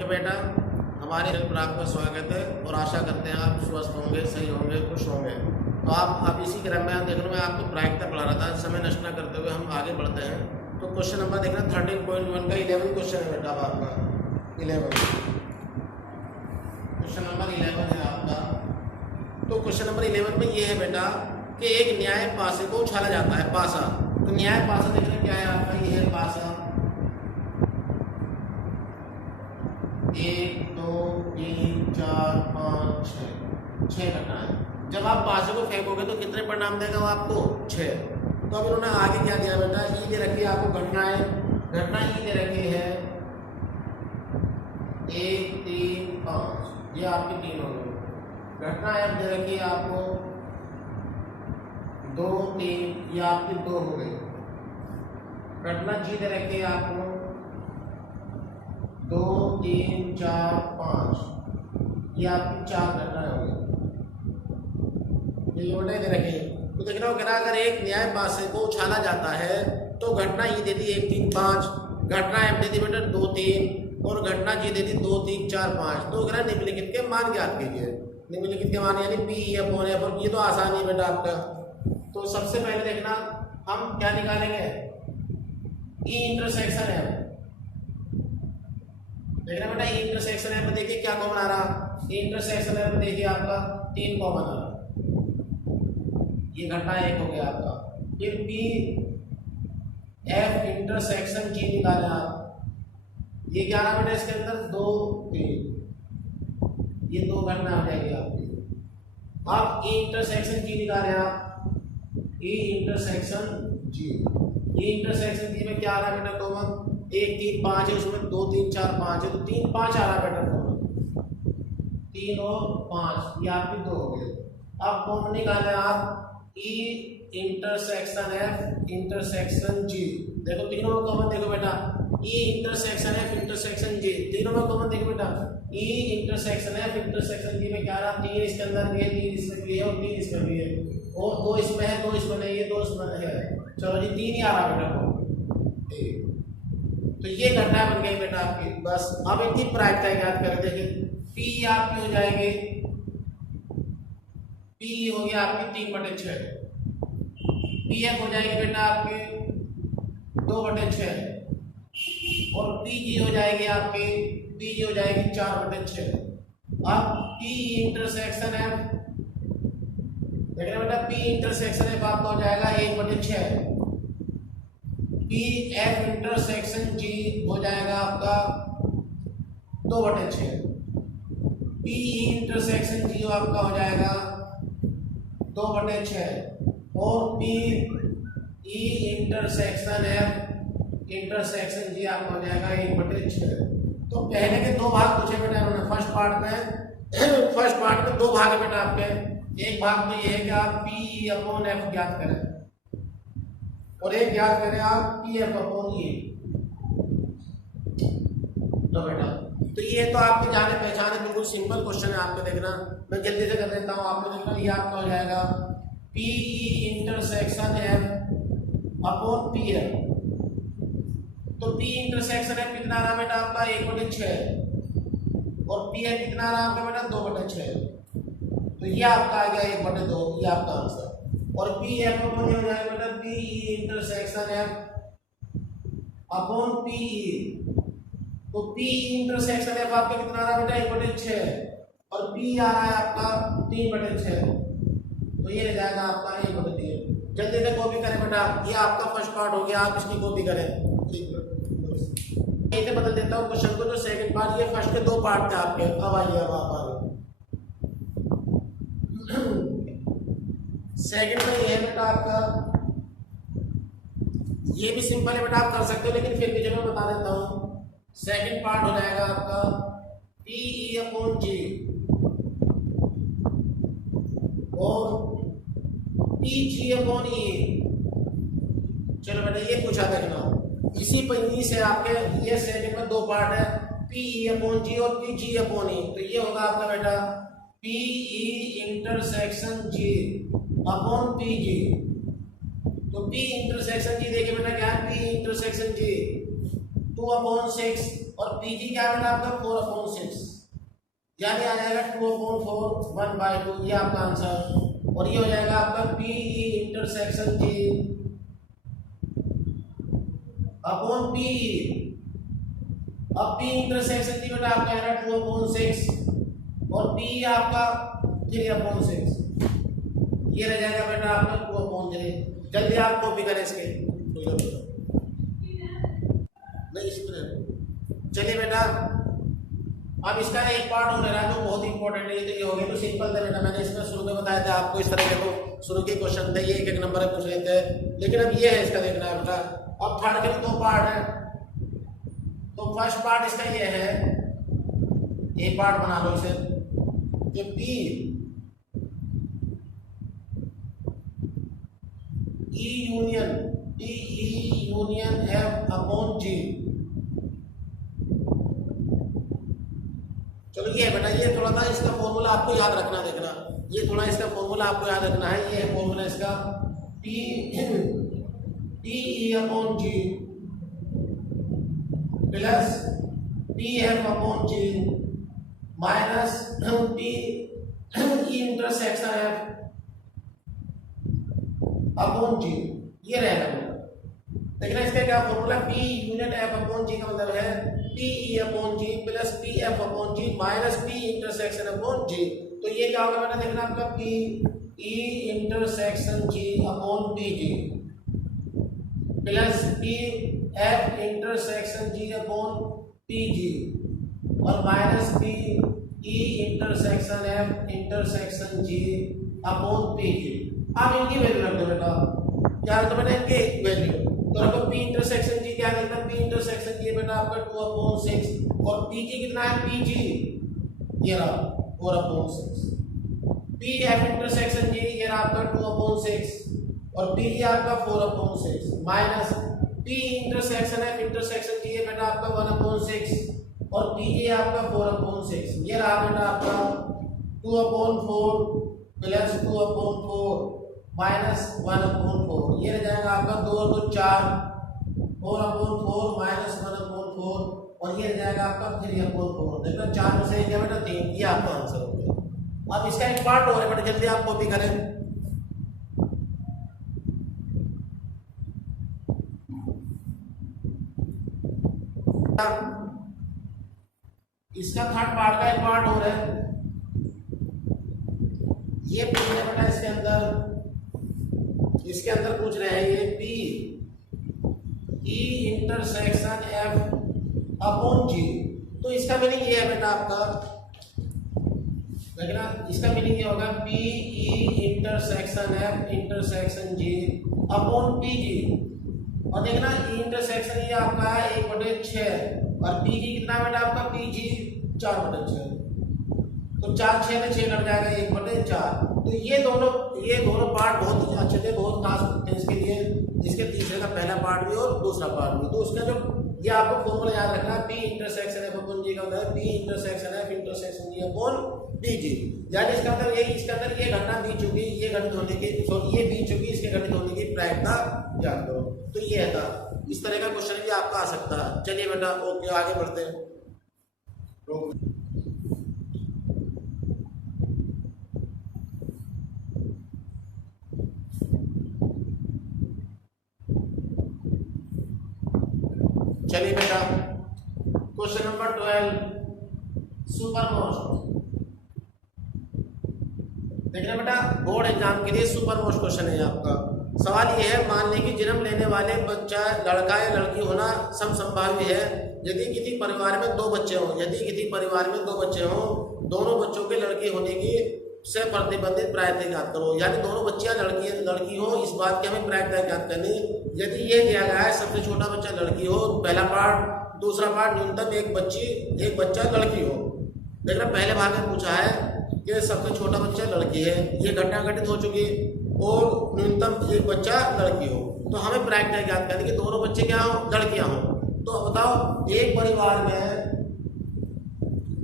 Okay बेटा, हमारे channel पर आपका स्वागत है और आशा करते हैं आप स्वस्थ होंगे, सही होंगे, खुश होंगे। तो आप अब इसी क्रम में देख लो, मैं आपको प्रायिकता पढ़ा रहा था। समय नष्ट न करते हुए हम आगे बढ़ते हैं। तो क्वेश्चन नंबर देखना 13.1 का 11 क्वेश्चन है बेटा। अब आपका 11 क्वेश्चन नंबर 11 है आपका। तो क्वेश्चन नंबर 11 में ये है बेटा कि एक न्याय पासे को उछाला जाता है, पासा। तो न्याय पासा देखना क्या है आपका, ये है पासा। 1 2 3 4 5 6 घटनाएं। जब आप पासे को फेंकोगे तो कितने परिणाम देगा वो आपको? 6। तो अब इन्होंने आगे क्या दिया बेटा, ई दे रखी है आपको घटनाएं। घटना ई दे रखी है 1 3 5, ये आपकी 3 हो गई। घटना एफ दे रखी है आपको 2 3, ये आपकी 2 हो गई। घटना जी दे रखी है आपको 2 3 4 5, ये आपकी 4 घटनाएं हो गई। ये लोटे दे रखे। तो देखना हो, अगर एक न्याय पासे को उछाला जाता है तो घटना ये दे दी 1 3 5, घटना एफ दे दी बेटा 2 3 और घटना जी दे दी 2 3 4 5। तो अगर निम्नलिखित के मान ज्ञात कीजिए। निम्नलिखित के मान यानी पी एफ ओन एफ, ये तो आसान है बेटा आपका। तो सबसे पहले देखना हम क्या निकालेंगे, ई इंटरसेक्शन एफ। देखना बेटा ई इंटरसेक्शन एफ में देखिए क्या कॉमन आ रहा। ई इंटरसेक्शन एफ में देखिए आपका 3 कॉमन आ रहा, ये घटना 1 हो गया आपका। फिर पी एफ इंटरसेक्शन जी निकाले आप, ये क्या रहा बेटा इसके अंदर 2 3, ये 2 घटना आ जाएगी आपकी। अब ई इंटरसेक्शन जी निकाले आप, ई इंटरसेक्शन जी। ई इंटरसेक्शन जी में क्या आ रहा है बेटा कॉमन? 1 3 5 है, उसमें 2 3 4 5 है, तो 3 5 आ रहा है बेटा कॉमन। 3 और 5, ये आपकी 2 हो गई। अब कॉमन निकाले आप ई इंटरसेक्शन एफ इंटरसेक्शन जी। देखो तीनों में कॉमन देखो बेटा, ई इंटरसेक्शन एफ इंटरसेक्शन जी, तीनों में कॉमन देखो बेटा। ई इंटरसेक्शन एफ इंटरसेक्शन जी में क्या रहा, 3 इसके अंदर भी है, 3 इसमें भी है और 3 इसमें भी है, और 2 इसमें है, 2 इसमें नहीं है, 2 इसमें है। चलो जी 3 ही आ रहा बेटा को। तो ये घटना बन गई बेटा आपकी। बस अब इनकी प्रायिकता ज्ञात करें। देखिए पी आपकी हो जाएगी, पी हो गया आपकी 3/6, पी एफ हो जाएगी बेटा आपकी 2/6 और पी जी हो जाएगी आपकी, पी जी हो जाएगी 4/6। अब पी इंटरसेक्शन एफ देखना बेटा, पी इंटरसेक्शन एफ आपका हो जाएगा 1/6, पी एफ इंटरसेक्शन जी हो जाएगा आपका 2/6, पी इंटरसेक्शन जी आपका हो जाएगा 2/6 और P E intersection F intersection G आपका हो जाएगा 1/6। तो पहले के 2 भाग पूछे बेटा इन्होंने। फर्स्ट पार्ट में 2 भाग है बेटा आपके। एक भाग तो ये है कि आप पी ई अपॉन एफ ज्ञात करें और एक ज्ञात करें आप पी एफ अपॉन ई। तो बेटा तो ये तो आपके जाने पहचाने बिल्कुल सिंपल क्वेश्चन है आपको। देखना मैं जल्दी से कर देता हूँ आपको। देखना ये आपका हो जाएगा P E intersection F upon P F. तो पी इंटरसेक्शन एफ कितना रहा बेटा आपका 1/6 और पी एफ कितना रहा आपका बेटा 2/6। तो ये आपका आ गया 1/2, ये आपका आंसर। और पी एफ अपॉन हो जाएगा बेटा P E intersection F upon P E. तो पी इंटरसेक्शन एफ आपका कितना रहा बेटा 1/6 और पी आ रहा है आपका 3/6, तो ये रह जाएगा आपका 1/3। जल्दी से कॉपी करें बेटा, ये आपका फर्स्ट पार्ट हो गया, आप इसकी कॉपी करें। ऐसे बदल देता हूँ क्वेश्चन को, जो सेकंड पार्ट, ये फर्स्ट के 2 पार्ट थे आपके। अब आइए अब आप आगे सेकंड में ये है बेटा आपका, ये भी सिंपल है बेटा, आप कर सकते हो, लेकिन फिर भी चलो बता देता हूँ। सेकंड पार्ट हो जाएगा आपका पी ई अपॉन जी और पी जी अपॉन ई। चलो बेटा ये पूछा देखना, इसी पंजी से आपके ये सेकंड में 2 पार्ट है, पी ई अपॉन जी और पी जी अपॉन ई। तो ये होगा आपका बेटा P E intersection G upon P जी। तो पी इंटरसेक्शन जी देखिए बेटा क्या है, पी इंटरसेक्शन जी 2/6 और पीजी क्या बेटा आपका 4/6, यानी आ जाएगा 2/4 1/2, ये आपका आंसर। और ये हो जाएगा आपका PE intersection G upon PE. अब पी इंटरसेक्शन जी बेटा आपका है ना 2/6 और पी आपका 3/6, ये रह जाएगा बेटा आपका 2/3। जल्दी आप कॉपी करें इसके, नहीं इसमें। चलिए बेटा अब इसका एक पार्ट हो रहा है जो बहुत इंपॉर्टेंट है, तो ये हो गया। तो सिंपल था बेटा, मैंने इसमें शुरू में बताया था आपको, इस तरह के शुरू के क्वेश्चन थे, ये एक एक नंबर पूछ रहे थे। लेकिन अब ये है इसका देखना है बेटा। अब थर्ड के 2 पार्ट है। तो फर्स्ट पार्ट इसका ये है, एक पार्ट बना लो इसे कि P E union F upon G. चलो ये है बेटा, ये थोड़ा सा इसका फॉर्मूला आपको याद रखना, देखना ये थोड़ा इसका फॉर्मूला आपको याद रखना है। ये है फॉर्मूला इसका P E upon G plus P F upon G minus P E intersection F upon G, ये रहेगा बेटा। देखना इसका क्या formula, P union F upon G का मतलब है P E upon G plus P F upon G minus P intersection upon G. तो ये क्या होगा बेटा, देखना आपका P E intersection G upon P G plus P F intersection G upon P G और minus P E intersection F intersection G upon P G. आप इनकी वैल्यू रख दो बेटा, क्या तो बेटा इनके वैल्यू। तो रखो पी इंटरसेक्शन जी, क्या देखना पी इंटरसेक्शन जी बेटा आपका 2/6 और पी जी कितना है पी जी, ये रहा 4/6। पी एफ इंटरसेक्शन जी ये रहा आपका 2/6 और पी जी आपका 4/6 minus P intersection F intersection G ये बेटा आपका 1/6 और पी जी आपका 4/6, ये रहा बेटा आपका 2/4 प्लस 2/4 माइनस 1/4, ये रह जाएगा आपका 2 और 2 4, 4/4 माइनस 1/4 और ये रह जाएगा आपका 3/4। देखना 4 में से क्या बेटा 3, ये आपका आंसर हो गया। अब इसका एक पार्ट और है बेटा, जल्दी आप कॉपी करें। इसका थर्ड पार्ट का एक पार्ट और है, ये पूछ रहे बेटा इसके अंदर पूछ रहे हैं ये P E intersection F upon G. तो इसका मीनिंग ये है बेटा आपका, देखना इसका मीनिंग ये होगा P E intersection F intersection G upon P G. और देखना ई इंटरसेक्शन ये आपका है 1/6 और पी जी कितना बेटा आपका पी जी 4/6। तो 4 6 में 6 कट जाएगा 1/4। तो ये दोनों पार्ट बहुत अच्छे थे, बहुत खास थे इसके लिए। इसके तीसरे का पहला पार्ट भी और दूसरा पार्ट भी। तो उसका जो ये आपको फॉर्मूला याद रखना है, P intersection F upon G का मतलब है P intersection F intersection G upon P जी। यानी इसका मतलब यही, इसके अंदर ये घटना बीत चुकी, ये घटित होने की ये बीत चुकी, इसके घटित होने की प्रायिकता ज्ञात करो। तो ये था, इस तरह का क्वेश्चन भी आपका आ सकता है। चलिए बेटा ओके आगे बढ़ते हैं। चलिए बेटा क्वेश्चन नंबर 12 सुपरमोस्ट। देखना बेटा बोर्ड एग्जाम के लिए सुपरमोस्ट क्वेश्चन है आपका। सवाल ये है, मान लें कि जन्म लेने वाले बच्चा लड़का या लड़की होना समसंभाव्य है यदि किसी परिवार में 2 बच्चे हों। यदि किसी परिवार में 2 बच्चे हों, दोनों बच्चों के लड़के होने की से प्रतिबंधित प्रायिकता ज्ञात करो। यानी दोनों बच्चियां लड़की हो, इस बात की हमें प्रायिकता ज्ञात करनी। यदि ये दिया गया है सबसे छोटा बच्चा लड़की हो, पहला पार्ट, दूसरा पार्ट न्यूनतम एक बच्चा लड़की हो। देखना पहले भाग में पूछा है कि सबसे छोटा बच्चा लड़की है, ये घटना घटित हो चुकी और न्यूनतम एक बच्चा लड़की हो। तो हमें प्रायिकता ज्ञात करनी कि दोनों बच्चे क्या हो, लड़कियां हो। तो बताओ एक परिवार में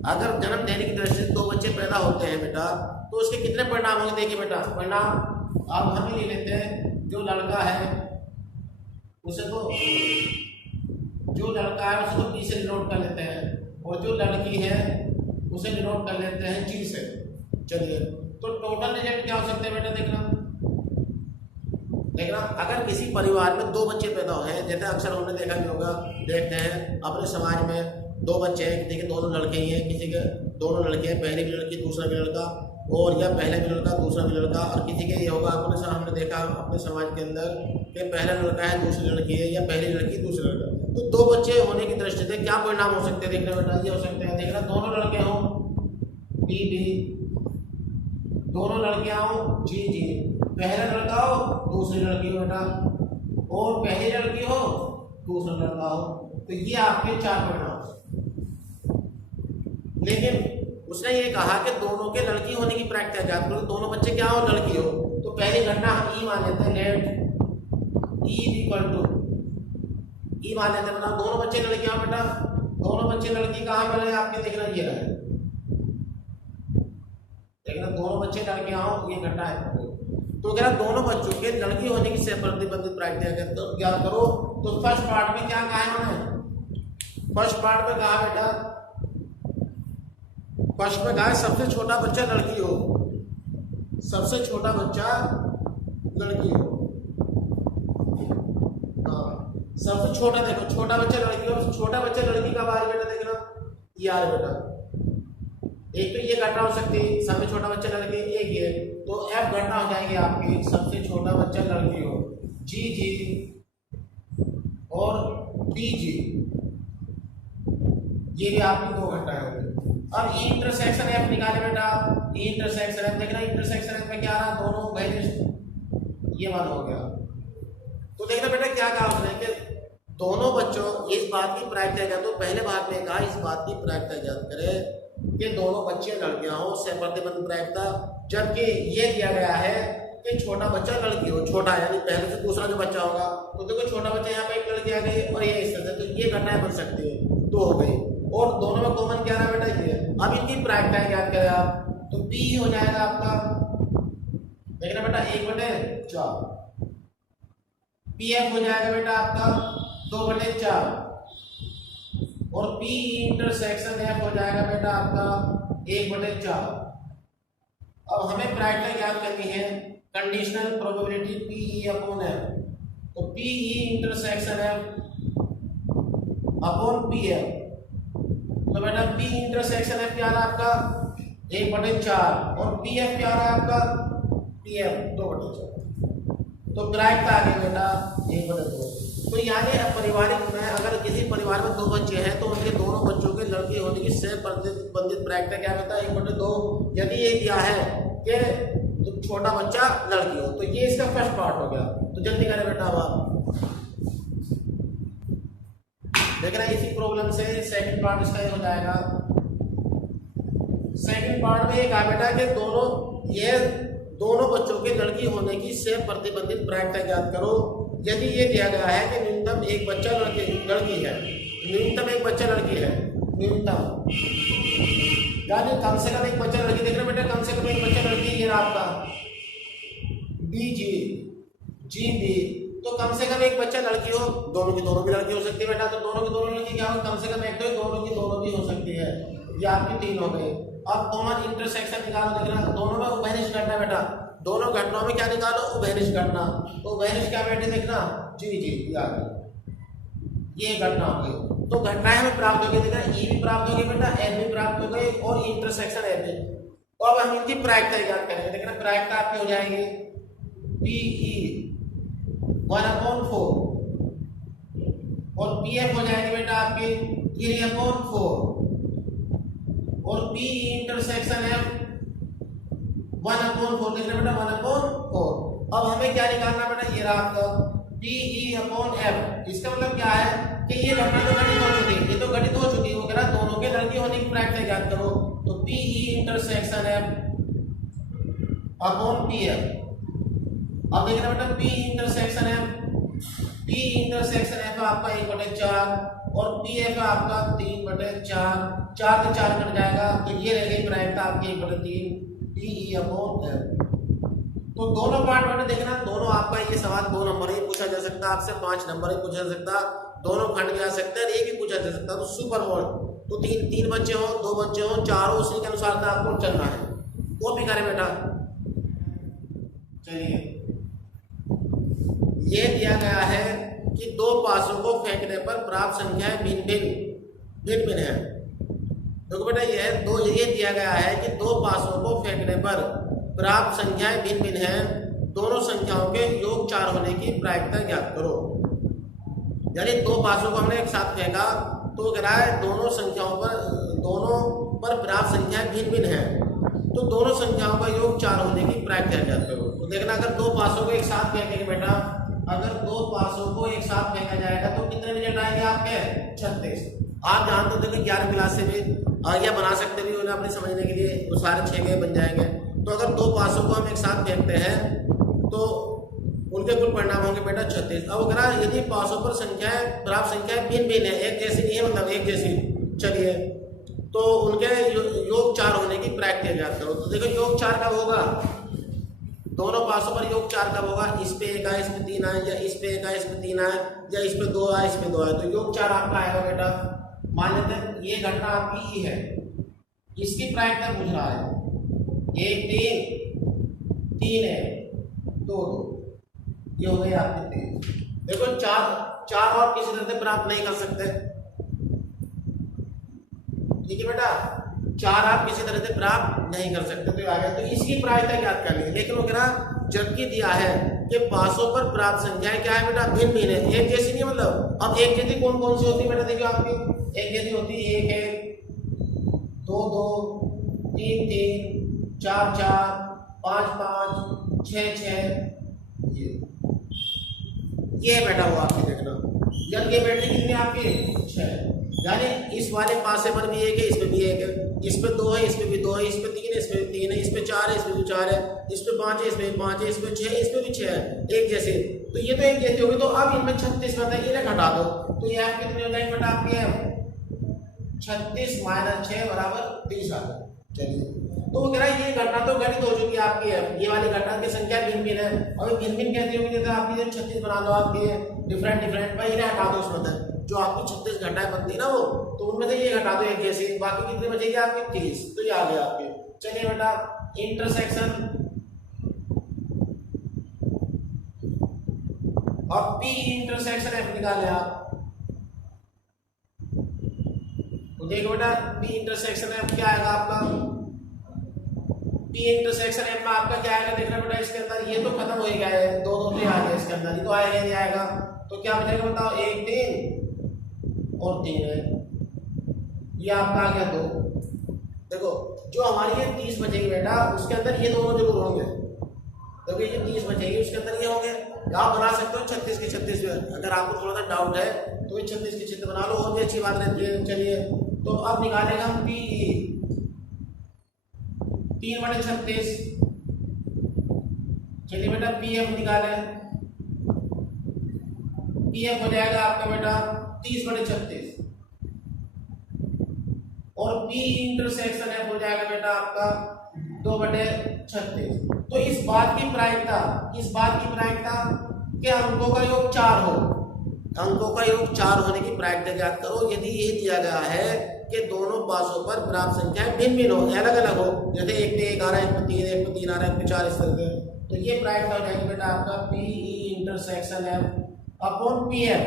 अगर जन्म देने की दृष्टि से 2 बच्चे पैदा होते हैं बेटा, तो उसके कितने परिणाम होंगे। देखिए बेटा परिणाम अब हम ही ले लेते हैं, जो लड़का है उसे तो जो लड़का है उसको बी से डिनोट कर लेते हैं और जो लड़की है उसे डिनोट कर लेते हैं जी से। चलिए, तो टोटल रिजल्ट क्या हो सकते हैं बेटा? देखना अगर किसी परिवार में दो बच्चे पैदा हुए हैं, जैसे अक्सर हमने देखा भी होगा, देखते हैं अपने समाज में दो बच्चे हैं, किसी के दोनों लड़के ही हैं, किसी के दोनों लड़के हैं, पहले भी लड़की दूसरा भी लड़का, और या पहले भी लड़का दूसरा भी लड़का, और किसी के ये होगा अपने हमने देखा अपने समाज के अंदर कि पहला लड़का है दूसरी लड़की है, या पहली लड़की दूसरा लड़का। तो दो बच्चे होने की दृष्टि से क्या परिणाम हो सकते हैं? देखना बेटा, ये हो सकते हैं, देखना दोनों लड़के हों बी बी, दोनों लड़कियां हो जी जी, पहला लड़का हो दूसरी लड़की हो बेटा, और पहली लड़की हो दूसरा लड़का हो। तो ये आपके चार परिणाम। लेकिन उसने ये कहा कि दोनों के लड़की होने की प्रैक्टिस है, तो दोनों बच्चे क्या हो? लड़की हो। तो पहली घटना हम ई मान लेते हैं, लेट ई इक्वल टू ई मान लेते हैं, मतलब दोनों बच्चे लड़कियां बेटा, दोनों बच्चे लड़की कहाँ मिले आपके? देखना ये रहे, देखना दोनों बच्चे लड़कियां हो, ये घटना है। तो क्या दोनों बच्चों के लड़की होने की से प्रतिबंधित प्रैक्टिस तो क्या करो? तो फर्स्ट पार्ट में क्या कहा है उन्होंने? फर्स्ट पार्ट में कहा बेटा, फर्स्ट में कहा सबसे छोटा बच्चा लड़की हो, सबसे छोटा बच्चा लड़की हो। हाँ, सबसे छोटा देखो, छोटा बच्चा लड़की हो, छोटा बच्चा लड़की का बारे बेटा देखना यार बेटा, एक तो ये घटना हो सकती है सबसे छोटा बच्चा लड़की, एक ये, तो एफ घटना हो जाएगी आपकी सबसे छोटा बच्चा लड़की हो, जी जी और डी जी, ये भी आपकी दो घटनाएं होंगी। अब ई इंटरसेक्शन एफ निकाले बेटा, ई इंटरसेक्शन एफ देखना, इंटरसेक्शन एफ में क्या रहा? दोनों वैल्यूज ये वन हो गया। तो देखना बेटा क्या कहा उसने कि दोनों बच्चों इस बात की प्रैक्टिस है, तो पहले भाग में कहा इस बात की प्रैक्टिस याद करे कि दोनों बच्चे लड़कियां हो, से प्रतिबंध प्रैक्टिस, जबकि ये दिया गया है कि छोटा बच्चा लड़की हो, छोटा यानी पहले से दूसरा जो बच्चा होगा, तो देखो छोटा बच्चा यहाँ पे एक लड़की आ गई और ये इस तरह से, तो ये घटनाएं बन सकती है, दो हो गई, और दोनों में कॉमन क्या रहा बेटा? ये। अब इनकी प्रैक्टिस याद करें आप, तो पी हो जाएगा आपका, देखना बेटा 1/4, पी एफ हो जाएगा बेटा आपका 2/4, और पी इंटरसेक्शन एफ हो जाएगा बेटा आपका 1/4। अब हमें प्रैक्टिस याद करनी है, conditional probability P E upon F, तो P E intersection F upon P F, तो बेटा पी इंटरसेक्शन एफ क्या रहा आपका 1/4, और पी एफ क्या रहा आपका पी एफ 2/4, तो प्रैक्टिस आ गई बेटा 1/2। तो यानी पारिवारिक में अगर किसी परिवार में दो बच्चे हैं तो उनके दोनों बच्चों के लड़की होने की से प्रतिबंधित प्रैक्टिस क्या होता है 1/2। यदि ये दिया है कि छोटा बच्चा लड़की हो, तो ये इसका फर्स्ट पार्ट हो गया। तो जल्दी करें बेटा, अब देखना इसी प्रॉब्लम से सेकंड पार्ट इसका हो जाएगा। सेकंड पार्ट में ये कहा बेटा कि दोनों बच्चों के लड़की होने की से प्रतिबंधित प्रैक्टिस याद करो। यदि ये दिया गया है कि न्यूनतम एक बच्चा लड़की है, न्यूनतम एक बच्चा लड़की है, न्यूनतम यानी कम से कम एक बच्चा लड़की, देख रहे बेटा कम से कम एक बच्चा लड़की, ये आपका बी जी जी बी, तो कम से कम एक बच्चा लड़की हो, दोनों की दोनों भी लड़की हो सकती है बेटा, तो दोनों की दोनों लड़की क्या हो? कम से कम एक, तो दोनों की दोनों भी हो सकती है, ये आपकी 3 हो गई। अब कॉमन इंटरसेक्शन निकालो, देखना दोनों में उभयनिष्ठ घटना बेटा, दोनों घटनाओं में क्या निकालो? उभयनिष्ठ घटना, तो उभयनिष्ठ क्या बेटे देखना जी जी यार, ये घटना हो गई। तो घटनाएं हमें प्राप्त हो गई, देखना ई भी प्राप्त हो गई बेटा, एफ भी प्राप्त हो गई, और इंटरसेक्शन एफ भी। तो अब हम इनकी प्रैक्टिस याद करेंगे, देखना प्रैक्टिस आपकी हो जाएगी पी ई 1/4, और पी एफ हो जाएगी बेटा आपकी 3/4, और पी इंटरसेक्शन एफ 1/4, देखना बेटा 1/4। अब हमें क्या निकालना बेटा? ये रहा आपका पी ई अपॉन एफ। इसका मतलब क्या है कि ये घटना तो घटित हो चुकी है, ये तो घटित हो चुकी है, वो कह रहा दोनों के लड़की होने की प्रैक्टिस याद करो, तो P E intersection F upon P F. अब देखना बेटा पी इंटरसेक्शन एफ आपका 1/4, और पी एफ आपका 3/4, 4 से 4 कट जाएगा, तो ये रह गई प्रैक्टिस आपकी 1/3 पी ई अपॉन एफ। तो दोनों पार्ट में देखना, दोनों आपका ये सवाल 2 नंबर ही पूछा जा सकता है आपसे, 5 नंबर ही पूछा जा सकता, दोनों खंड भी आ सकते हैं, एक भी पूछा जा सकता है। तो सुपर मोड तो तीन बच्चे हो, 2 बच्चे हो, 4 हो, उसी के अनुसार तो आपको चलना है। वो भी करें बेटा। चलिए, ये दिया गया है कि 2 पासों को फेंकने पर प्राप्त संख्याएं भिन्न है। देखो बेटा, ये दिया गया है कि 2 पासों को फेंकने पर प्राप्त संख्याएं भिन्न है। दोनों संख्याओं के योग 4 होने की प्रायिकता ज्ञात करो। यानी 2 पासों को हमने एक साथ फेंका तो कह रहा है दोनों पर प्राप्त संख्याएं भिन्न है, तो दोनों संख्याओं का योग 4 होने की प्रायिकता ज्ञात करो। तो देखना, अगर 2 पासों को एक साथ फेंकेंगे बेटा, अगर 2 पासों को एक साथ फेंका जाएगा तो कितने रिजल्ट आएंगे आपके? 36। आप जानते हो कि 11 क्लास से भी या बना सकते भी उन्हें अपने समझने के लिए, वो सारे 6 के बन जाएंगे। तो अगर 2 पासों को हम एक साथ फेंकते हैं तो उनके कुल परिणाम होंगे बेटा 36। अब अगर यदि पासों पर प्राप्त संख्याएं भिन्न है, एक जैसी नहीं है, मतलब एक जैसी, चलिए, तो उनके योग 4 होने की प्रायिकता ज्ञात करो। तो देखो, योग 4 कब होगा? दोनों पासों पर योग 4 कब होगा? इस पे 1 आए, इस पे 3 आए, या इस पे 1 आए, इस पे 3 आए, या इस पे 2 आए, इस पे 2 आए, तो योग 4 आपका आएगा बेटा। मान लेते हैं ये घटना आपकी है, इसकी प्रायिकता पूछ रहा है। 1 3 है, 2 2, ये हो गए आपके 3। देखो, 4 और किसी तरह से प्राप्त नहीं कर सकते, ठीक है बेटा, 4 आप किसी तरह से प्राप्त नहीं कर सकते, तो आ गया। तो इसकी प्रायिकता ज्ञात कर ली। लेकिन वगैरह जबकि दिया है कि पासों पर प्राप्त संख्याएं क्या है बेटा? भिन्न है, एक जैसी नहीं। मतलब अब एक जैसी कौन कौन सी होती है बेटा? देखिए, आपकी एक जैसी होती है 1 1, 2 2, 3 3, 4 4, 5 5, 6 6। ये बेटा वो आपकी देखना, जब ये बैटरी कितनी आपकी? 6। यानी इस वाले पासे पर भी 1 है, इस पे भी 1 है, इस पे 2 है, इस पे भी 2 है, इस पे 3 है, इस पे भी 3 है, इस पे 4 है, इस पे भी 4 है, इस पे 5 है, इस पे 5 है, इस पे 6 है, इस पे भी 6 है, एक जैसे। तो ये तो एक जैसी होगी। तो अब इनमें 36 बनता है, इन्हें घटा दो, तो ये आप कितने हो जाएंगे बेटा? आपकी है 36 - 6 = 30 आ गए। चलिए, तो वो कह रहा है ये घटना तो घटित हो चुकी है आपकी है, ये वाली घटना की संख्या भिन्न है, और भिन्न कैसी होगी? जैसे आपकी 36 बना दो, आपकी डिफरेंट भाई, इन्हें हटा दो उसमें जो आपकी 36 घटनाएं बनती ना वो, तो उनमें से ये घटा दो एक जैसी, बाकी कितनी बचेगी आपकी? 30। तो ये आ गया आपके। चलिए बेटा, इंटरसेक्शन और पी इंटरसेक्शन एफ निकाले आप। तो देखो बेटा, पी इंटरसेक्शन एफ क्या आएगा आपका? पी इंटरसेक्शन एफ में आपका क्या आएगा? देखना बेटा, इसके अंदर ये तो खत्म हो गया है, 2 2 3 आ गया, इसके अंदर ये तो आएगा नहीं आएगा, तो क्या बचेगा बताओ? 1 3 और 3 है, ये आपका आ गया 2। देखो, जो हमारी ये 30 बचेगी बेटा, उसके अंदर ये दोनों जरूर होंगे। देखो, ये 30 बचेगी, उसके अंदर ये होंगे। आप बना सकते हो 36 के 36 में, अगर आपको थोड़ा सा डाउट है तो ये 36 के 36 बना लो, और भी अच्छी बात रहती है। चलिए, तो अब निकालेगा हम पी 3/36। चलिए बेटा, पी एफ निकाले। पी एफ हो जाएगा आपका बेटा 30/36, और पी इंटरसेक्शन एफ हो जाएगा बेटा आपका 2/36। तो इस बात की प्रायिकता कि अंकों का योग 4 हो, अंकों का योग 4 होने की प्रायिकता ज्ञात करो। यदि ये दिया गया है कि दोनों पासों पर प्राप्त संख्याएं भिन्न हो, अलग अलग हो, जैसे एक पे 1 आ रहा है, एक पे 3, एक पे 3 आ रहा है, एक पे 4, इस तरह से, तो ये प्रायिकता हो जाएगी बेटा आपका P intersection F upon P F.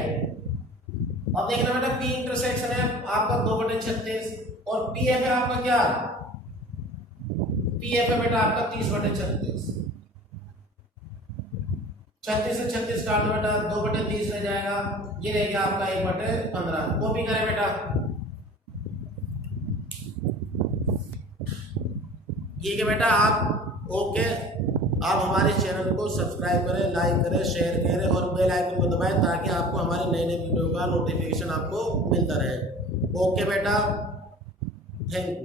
अब देखना बेटा, पी इंटरसेक्शन एफ आपका 2/36, और पी एफ है आपका क्या? पी एफ है बेटा आपका 30/36। 36 से 36 काट दो बेटा, 2/30 रह जाएगा, ये रह गया आपका 1/15। कॉपी करें बेटा, ठीक है बेटा। आप ओके, आप हमारे चैनल को सब्सक्राइब करें, लाइक करें, शेयर करें, और बेल आइकन को दबाएं, ताकि आपको हमारे नए नए वीडियो का नोटिफिकेशन आपको मिलता रहे। ओके बेटा, थैंक यू।